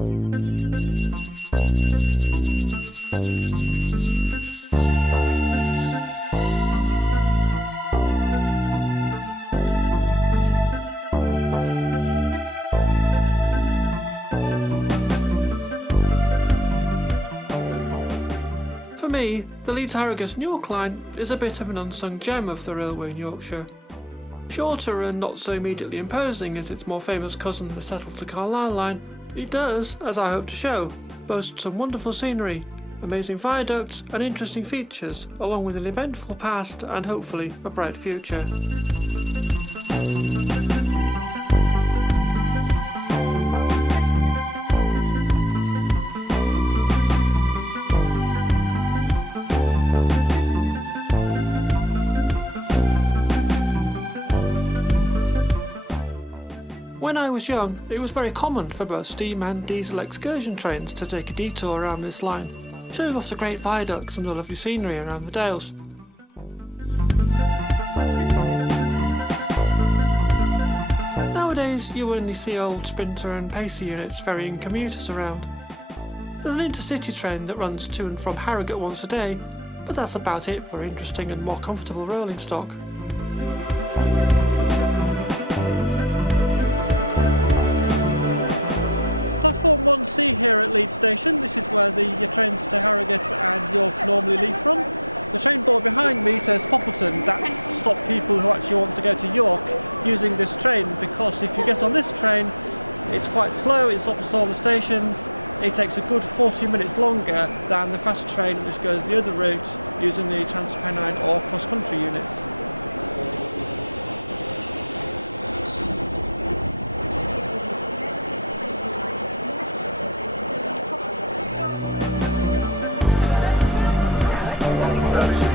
For me, the Leeds Harrogate Newark line is a bit of an unsung gem of the railway in Yorkshire. Shorter and not so immediately imposing as its more famous cousin, the Settle to Carlisle line, it does, as I hope to show, boast some wonderful scenery, amazing viaducts and interesting features, along with an eventful past and hopefully a bright future. When I was young, it was very common for both steam and diesel excursion trains to take a detour around this line, showing off the great viaducts and the lovely scenery around the dales. Nowadays, you only see old Sprinter and Pacer units ferrying commuters around. There's an intercity train that runs to and from Harrogate once a day, but that's about it for interesting and more comfortable rolling stock. Platform 1C here at Leeds Station. This is where the trains to Harrogate and York normally leave from. The train board behind me says Poppleton. That's to stop people who actually want to go to York using this train, because if you get on this train, it's quite slow, it stops at all the stations. It takes a good 40 minutes longer than the fast train which goes the other route using the Transpennine or cross-country units.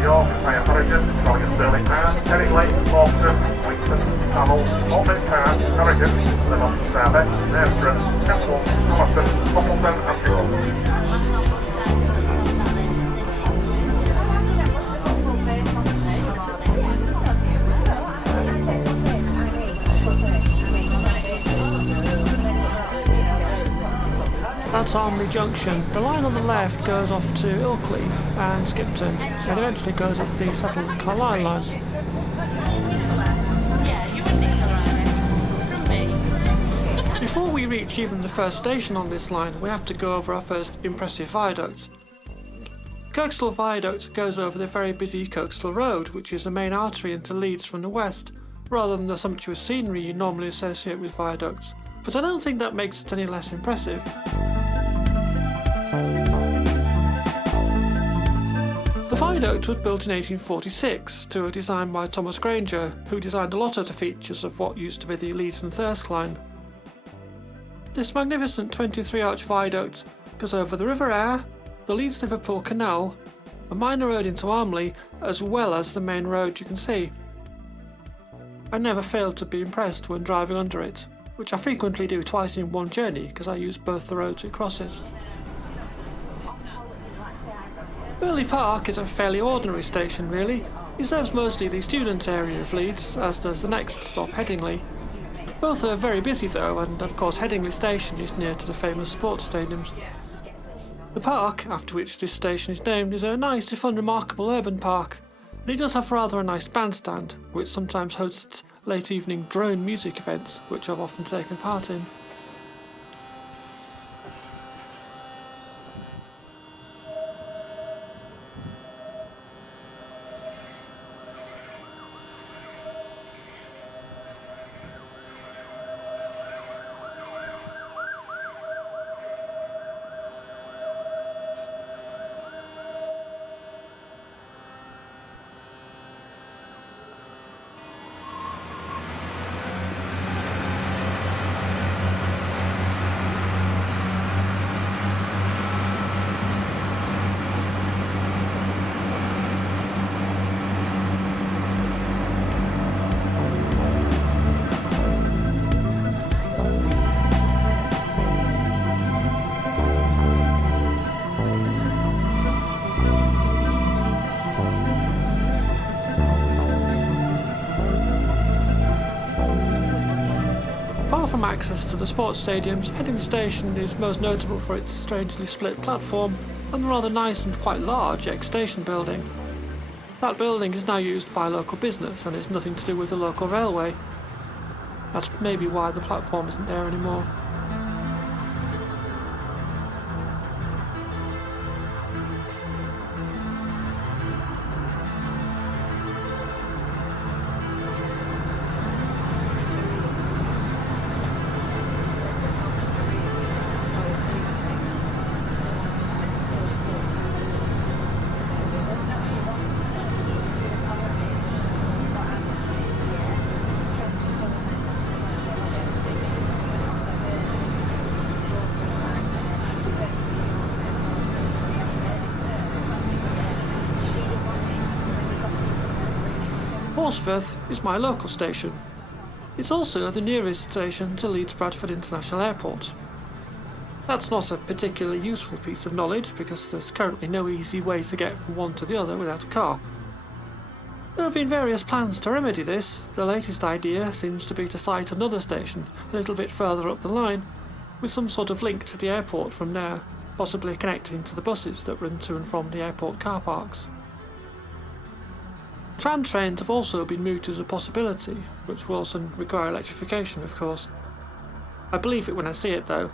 York via Harrogate, calling at Burley Park, Harrogate, Wharfedale, Wonbin Park, Wonbin Park, Harrogate, the North Derby, Ayrshire, Castle, Hamilton, Poppleton and York. That's Armoury Junction. The line on the left goes off to Ilkley and Shipton and eventually goes up the Settle to Carlisle line. Before we reach even the first station on this line, we have to go over our first impressive viaduct. Kirkstall Viaduct goes over the very busy Kirkstall Road, which is the main artery into Leeds from the west, rather than the sumptuous scenery you normally associate with viaducts. But I don't think that makes it any less impressive. The viaduct was built in 1846 to a design by Thomas Granger, who designed a lot of the features of what used to be the Leeds and Thirsk line. This magnificent 23-arch viaduct goes over the River Aire, the Leeds-Liverpool Canal, a minor road into Armley, as well as the main road you can see. I never failed to be impressed when driving under it, which I frequently do twice in one journey because I use both the roads it crosses. Burley Park is a fairly ordinary station really. It serves mostly the student area of Leeds, as does the next stop, Headingley. Both are very busy though, and of course Headingley station is near to the famous sports stadiums. The park, after which this station is named, is a nice if unremarkable urban park, and it does have rather a nice bandstand, which sometimes hosts late evening drone music events, which I've often taken part in. access to the sports stadiums, Heading Station is most notable for its strangely split platform and the rather nice and quite large ex-station building. That building is now used by a local business and it's nothing to do with the local railway. That's maybe why the platform isn't there anymore. Horsforth is my local station. It's also the nearest station to Leeds Bradford International Airport. That's not a particularly useful piece of knowledge because there's currently no easy way to get from one to the other without a car. There have been various plans to remedy this. The latest idea seems to be to site another station a little bit further up the line with some sort of link to the airport from there, possibly connecting to the buses that run to and from the airport car parks. Tram trains have also been moved as a possibility, which will also require electrification, of course. I believe it when I see it, though.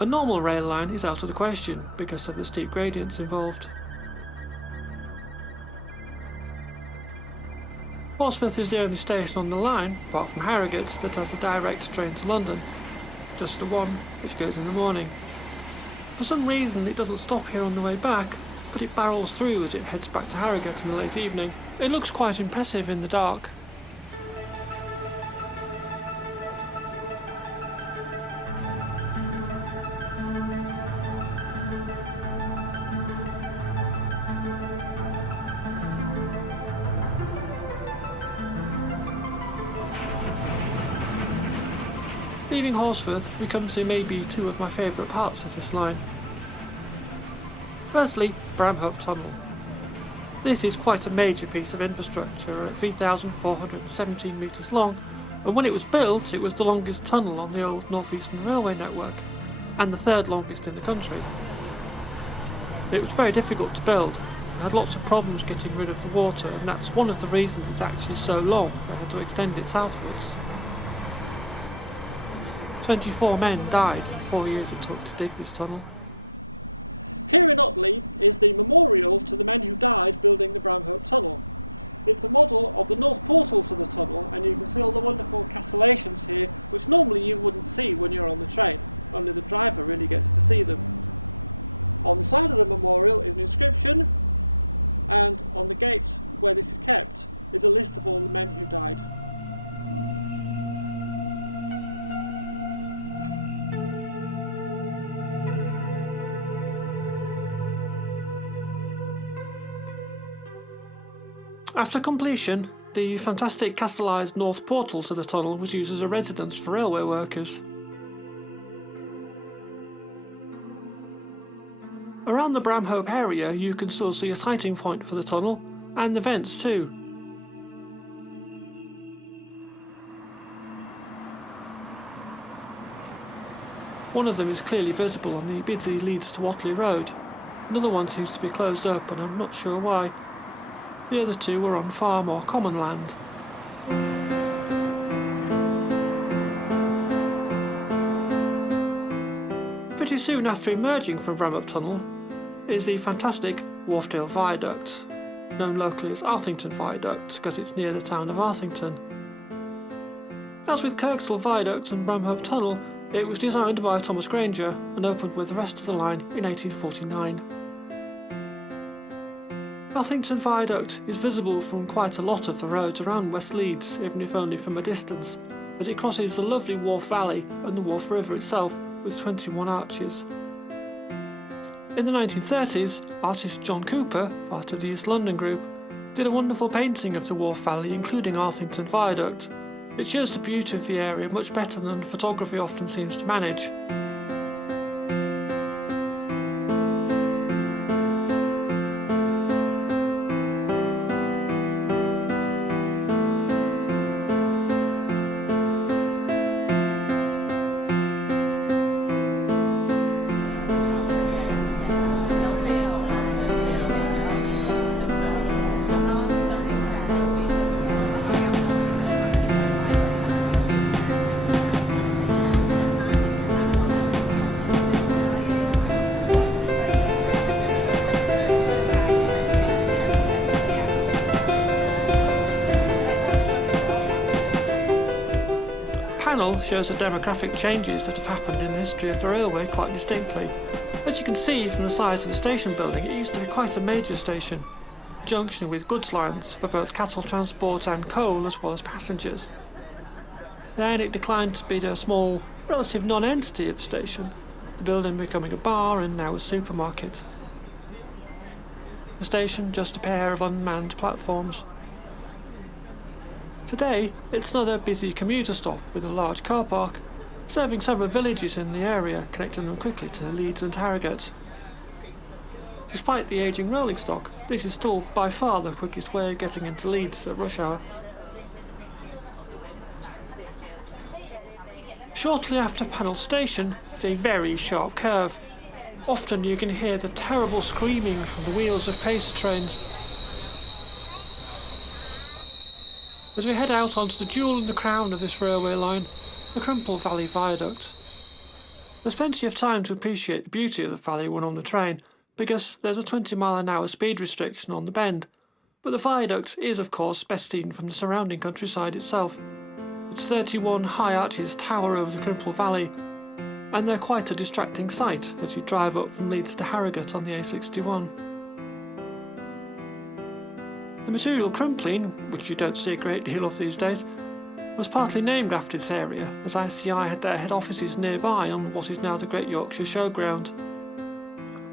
A normal rail line is out of the question because of the steep gradients involved. Horsforth is the only station on the line, apart from Harrogate, that has a direct train to London. Just the one, which goes in the morning. For some reason it doesn't stop here on the way back, but it barrels through as it heads back to Harrogate in the late evening. It looks quite impressive in the dark. Leaving Horsforth, we come to maybe two of my favourite parts of this line. Firstly, Bramhope Tunnel. This is quite a major piece of infrastructure at 3,417 metres long, and when it was built it was the longest tunnel on the old North Eastern Railway network, and the third longest in the country. It was very difficult to build, it had lots of problems getting rid of the water, and that's one of the reasons it's actually so long. They had to extend it southwards. 24 men died in the 4 years it took to dig this tunnel. Here in Otley is the memorial to the men who died building the Bramhope Tunnel. It's a model of the north portal to the tunnel, and you can see all the wonderful castellations here, which normally you wouldn't see when you're on the train. Only the driver really gets to see them. On the side of the memorial is an inscription, and on the gate where this is kept is a list of all the men who died. After completion, the fantastic castellised north portal to the tunnel was used as a residence for railway workers. Around the Bramhope area you can still see a sighting point for the tunnel, and the vents too. One of them is clearly visible on the busy Leeds to Otley road. Another one seems to be closed up and I'm not sure why. The other two were on farm or common land. Pretty soon after emerging from Bramhope Tunnel is the fantastic Wharfedale Viaduct, known locally as Arthington Viaduct because it's near the town of Arthington. As with Kirksall Viaduct and Bramhope Tunnel, it was designed by Thomas Grainger and opened with the rest of the line in 1849. Arthington Viaduct is visible from quite a lot of the roads around West Leeds, even if only from a distance, as it crosses the lovely Wharf Valley and the Wharf River itself with 21 arches. In the 1930s, artist John Cooper, part of the East London group, did a wonderful painting of the Wharf Valley including Arthington Viaduct. It shows the beauty of the area much better than photography often seems to manage. panel shows the demographic changes that have happened in the history of the railway quite distinctly. As you can see from the size of the station building, it used to be quite a major station, junction with goods lines for both cattle transport and coal as well as passengers. Then it declined to be a small, relative non-entity of the station, the building becoming a bar and now a supermarket. The station just a pair of unmanned platforms. Today, it's another busy commuter stop with a large car park, serving several villages in the area, connecting them quickly to Leeds and Harrogate. Despite the ageing rolling stock, this is still by far the quickest way of getting into Leeds at rush hour. Shortly after Panel Station is a very sharp curve. Often you can hear the terrible screaming from the wheels of pacer trains. As we head out onto the jewel in the crown of this railway line, the Crumple Valley Viaduct. There's plenty of time to appreciate the beauty of the valley when on the train, because there's a 20-mile-an-hour speed restriction on the bend, but the viaduct is of course best seen from the surrounding countryside itself. Its 31 high arches tower over the Crumple Valley, and they're quite a distracting sight as you drive up from Leeds to Harrogate on the A61. The material crumpling, which you don't see a great deal of these days, was partly named after this area, as ICI had their head offices nearby on what is now the Great Yorkshire Showground.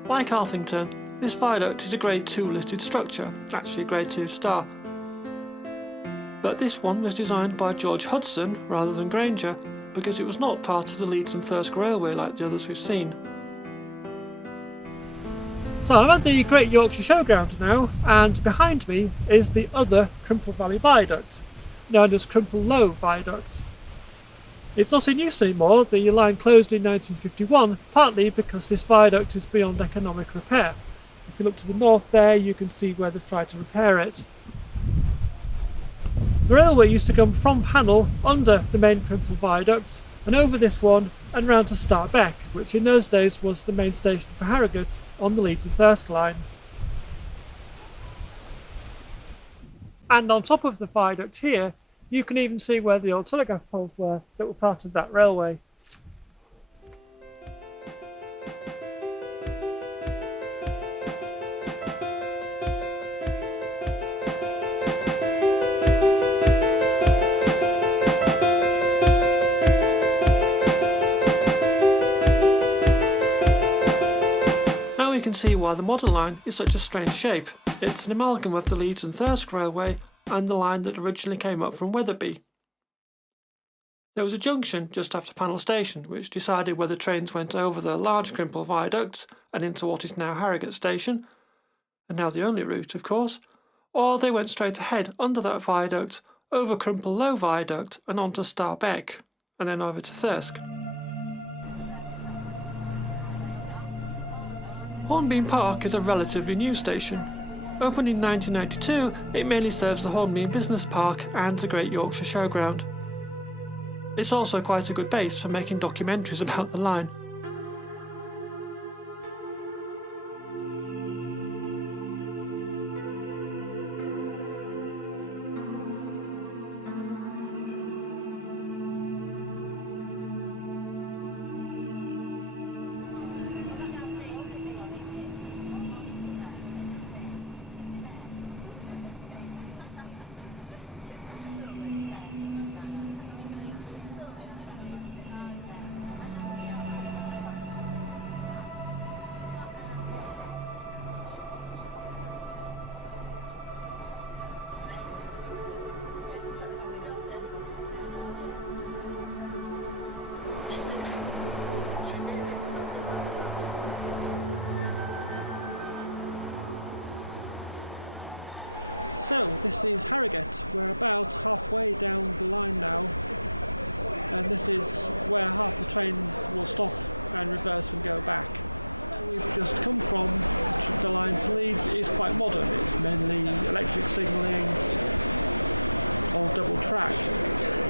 Like Arthington, this viaduct is a Grade 2 listed structure, actually a Grade 2 star. But this one was designed by George Hudson rather than Granger, because it was not part of the Leeds and Thirsk Railway like the others we've seen. So I'm at the Great Yorkshire Showground now, and behind me is the other Crumple Valley Viaduct, known as Crumple Low Viaduct. It's not in use anymore. The line closed in 1951, partly because this viaduct is beyond economic repair. If you look to the north there, you can see where they've tried to repair it. The railway used to come from Panel under the main Crumple Viaduct and over this one and round to Starbeck, which in those days was the main station for Harrogate on the Leeds and Thirsk line. And on top of the viaduct here, you can even see where the old telegraph poles were that were part of that railway. See why the modern line is such a strange shape. It's an amalgam of the Leeds and Thirsk Railway and the line that originally came up from Wetherby. There was a junction just after Panel Station which decided whether trains went over the large Crumple Viaduct and into what is now Harrogate Station, and now the only route of course, or they went straight ahead under that viaduct, over Crumple Low Viaduct and on to Starbeck, and then over to Thirsk. Wonbin Park is a relatively new station. Opened in 1992, it mainly serves the Hornby Business Park and the Great Yorkshire Showground. It's also quite a good base for making documentaries about the line. So this is Harrogate. We're about halfway down the line now, and this is where half the trains will stop and reverse and go back. We've just come from the line to Leeds. It is quite modern. It's mainly electric signalling or double track.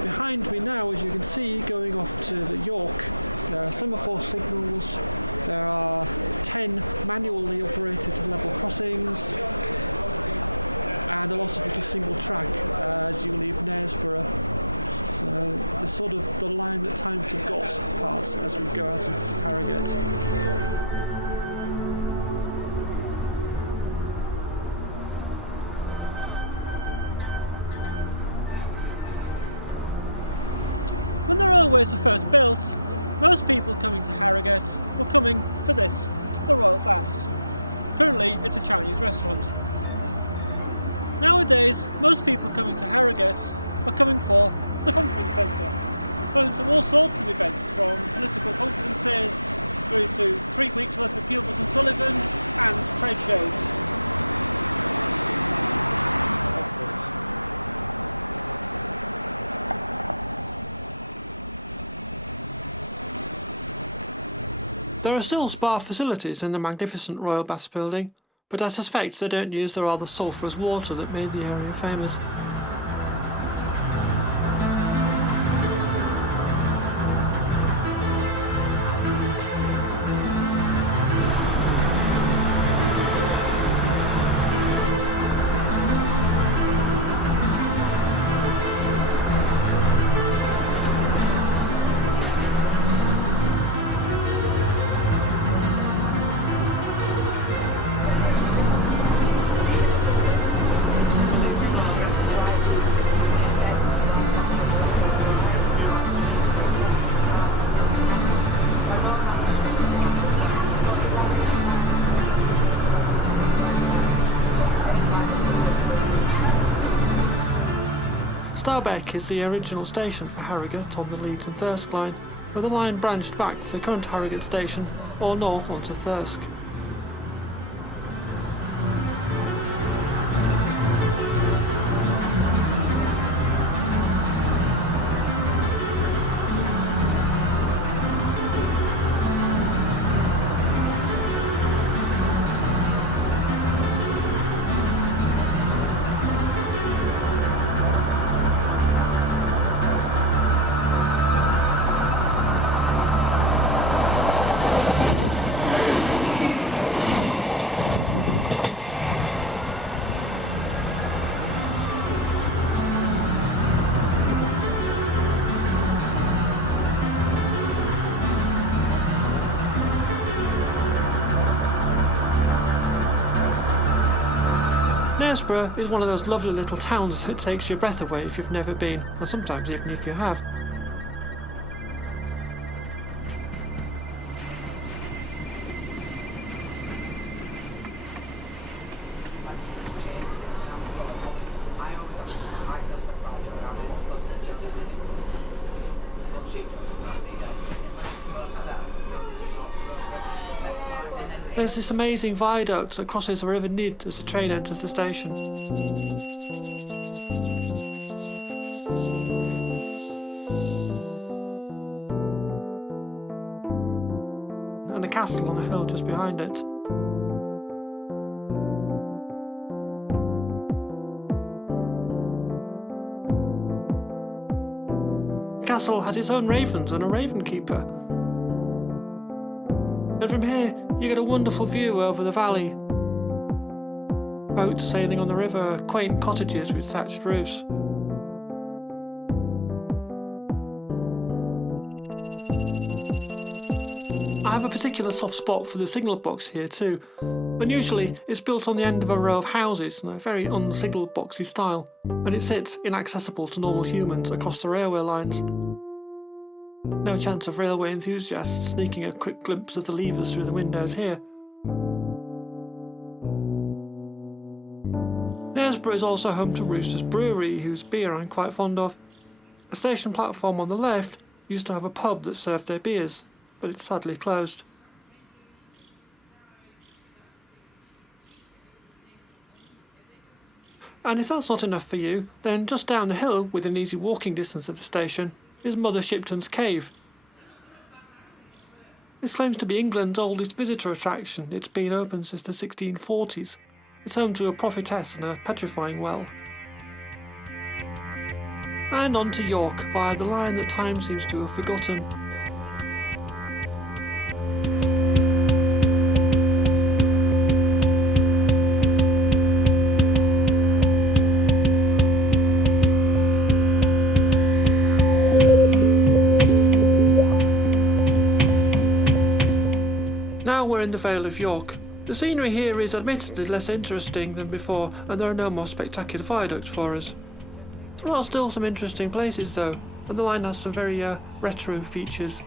Behind me now, as you can see, going off to the York, there are semaphore signals, there are 10 manually operated level crossings, and a lot of it is single track as you leave Knaresborough. So the sort of the line that time forgot part as we go out of Harrogate. When the railways were first built, most people coming to Harrogate were coming for this, the Royal Baths. Currently it's a Chinese restaurant. Nowadays, most people coming to Harrogate are coming for the conference centre, home to all sorts of events, from political conferences through to 3 weeks worth of Gilbert and Sullivan and trade shows. There are still spa facilities in the magnificent Royal Baths building, but I suspect they don't use the rather sulphurous water that made the area famous. Starbeck is the original station for Harrogate on the Leeds and Thirsk line, where the line branched back to the current Harrogate station or north onto Thirsk. Knaresborough is one of those lovely little towns that takes your breath away if you've never been, or sometimes even if you have. There's this amazing viaduct that crosses the River Nid as the train enters the station. And the castle on a hill just behind it. The castle has its own ravens and a raven keeper. And from here, you get a wonderful view over the valley. Boats sailing on the river, quaint cottages with thatched roofs. I have a particular soft spot for the signal box here too. Unusually, it's built on the end of a row of houses in a very un-signal boxy style, and it sits inaccessible to normal humans across the railway lines. No chance of railway enthusiasts sneaking a quick glimpse of the levers through the windows here. Knaresborough is also home to Rooster's Brewery, whose beer I'm quite fond of. The station platform on the left used to have a pub that served their beers, but it's sadly closed. And if that's not enough for you, then just down the hill, within easy walking distance of the station, is Mother Shipton's Cave. This claims to be England's oldest visitor attraction. It's been open since the 1640s. It's home to a prophetess and a petrifying well. And on to York, via the line that time seems to have forgotten. Now we're in the Vale of York. The scenery here is admittedly less interesting than before, and there are no more spectacular viaducts for us. There are still some interesting places though, and the line has some very retro features.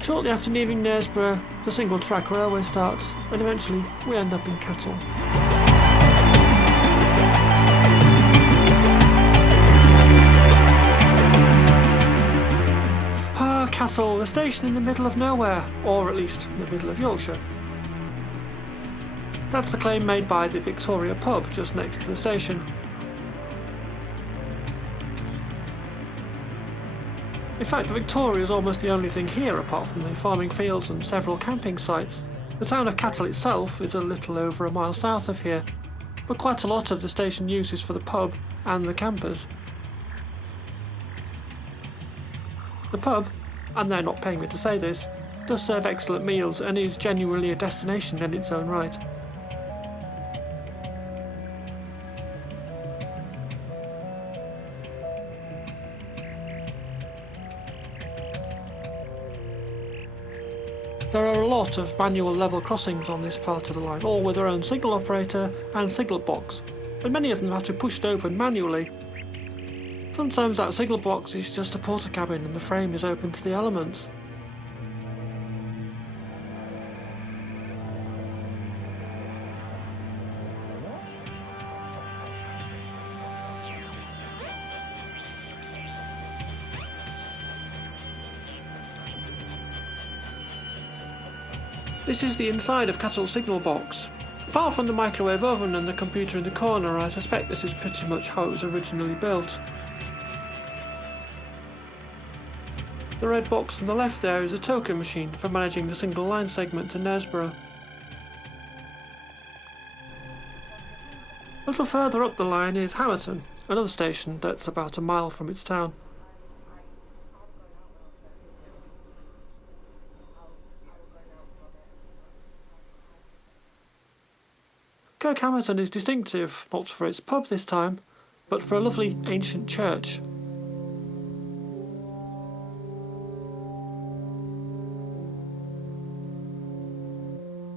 Shortly after leaving Knaresborough, the single-track railway starts, and eventually we end up in Cattle. Cattle, a station in the middle of nowhere, or at least in the middle of Yorkshire. That's the claim made by the Victoria pub just next to the station. In fact, the Victoria is almost the only thing here apart from the farming fields and several camping sites. The town of Cattle itself is a little over a mile south of here, but quite a lot of the station use is for the pub and the campers. The pub, and they're not paying me to say this, does serve excellent meals and is genuinely a destination in its own right. There are a lot of manual level crossings on this part of the line, all with their own signal operator and signal box, and many of them have to be pushed open manually. Sometimes that signal box is just a porter cabin and the frame is open to the elements. This is the inside of Cattle's signal box. Apart from the microwave oven and the computer in the corner, I suspect this is pretty much how it was originally built. The red box on the left there is a token machine for managing the single line segment to Knaresborough. A little further up the line is Hamilton, another station that's about a mile from its town. Kirk Hamilton is distinctive, not for its pub this time, but for a lovely ancient church.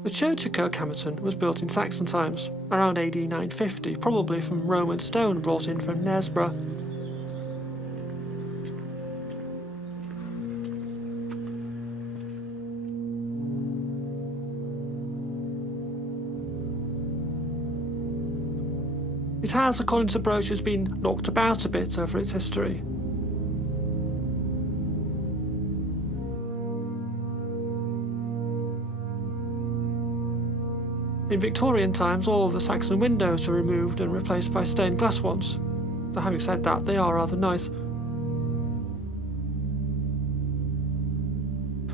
The church of Kirk Hamilton was built in Saxon times, around AD 950, probably from Roman stone brought in from Knaresborough. It has, according to the brochures, been knocked about a bit over its history. In Victorian times, all of the Saxon windows were removed and replaced by stained glass ones. Though having said that, they are rather nice.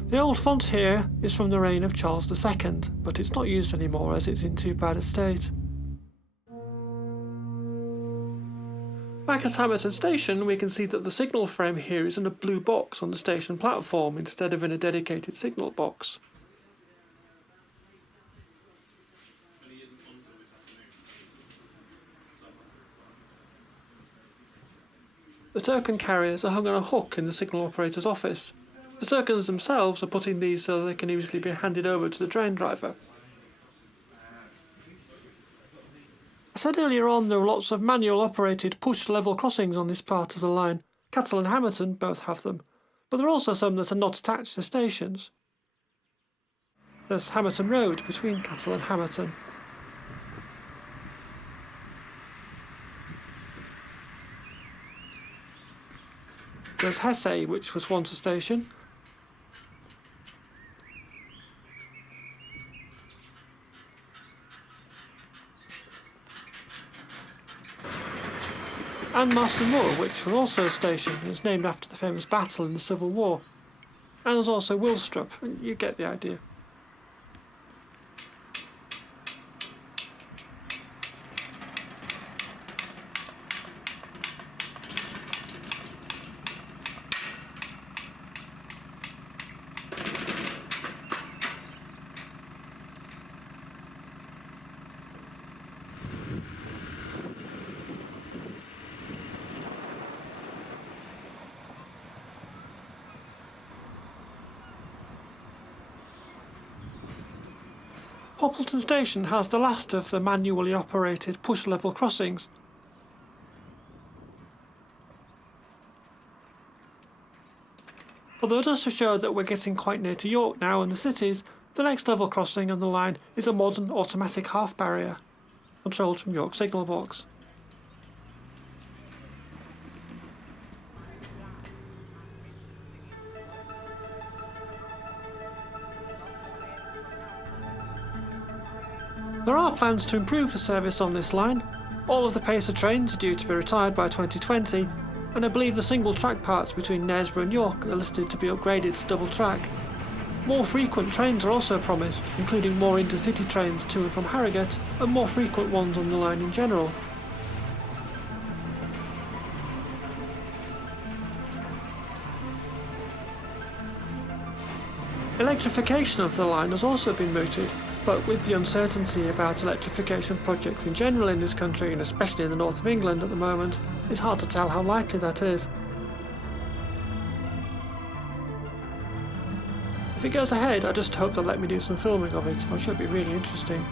The old font here is from the reign of Charles II, but it's not used anymore as it's in too bad a state. Back at Hamilton Station, we can see that the signal frame here is in a blue box on the station platform instead of in a dedicated signal box. The token carriers are hung on a hook in the signal operator's office. The tokens themselves are put in these so they can easily be handed over to the train driver. I said earlier on there were lots of manual operated push level crossings on this part of the line. Cattle and Hamilton both have them, but there are also some that are not attached to stations. There's Hamilton Road between Cattle and Hamilton. There's Hesse, which was once a station. And Marston Moor, which was also a station and is named after the famous battle in the Civil War. And there's also Wilstrup, and you get the idea. Poppleton Station has the last of the manually operated push-level crossings. Although just to show that we're getting quite near to York now and the cities, the next level crossing on the line is a modern automatic half barrier, controlled from York signal box. There are plans to improve the service on this line. All of the Pacer trains are due to be retired by 2020, and I believe the single track parts between Knaresborough and York are listed to be upgraded to double track. More frequent trains are also promised, including more intercity trains to and from Harrogate, and more frequent ones on the line in general. Electrification of the line has also been mooted, but with the uncertainty about electrification projects in general in this country, and especially in the north of England at the moment, it's hard to tell how likely that is. If it goes ahead, I just hope they'll let me do some filming of it. It should be really interesting.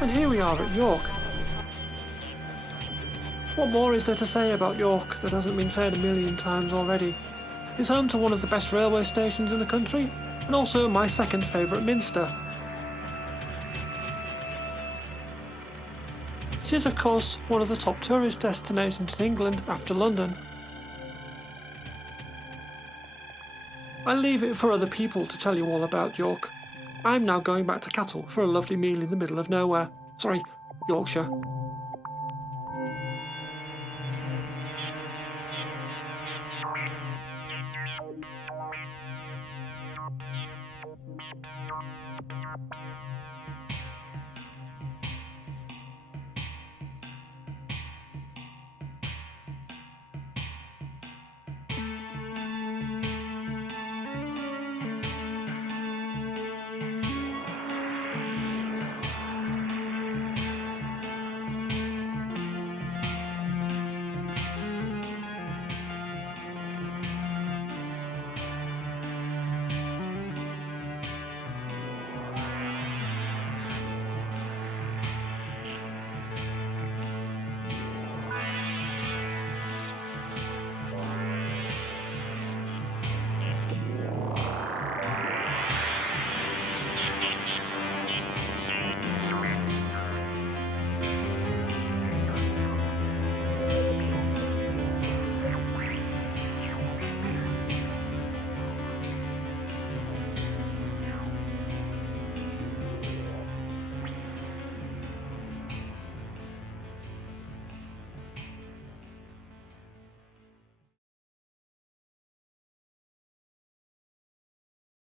And here we are at York. What more is there to say about York that hasn't been said a million times already? It's home to one of the best railway stations in the country, and also my second favourite minster. It is, of course, one of the top tourist destinations in England after London. I'll leave it for other people to tell you all about York. I'm now going back to Cattle for a lovely meal in the middle of nowhere. Sorry, Yorkshire.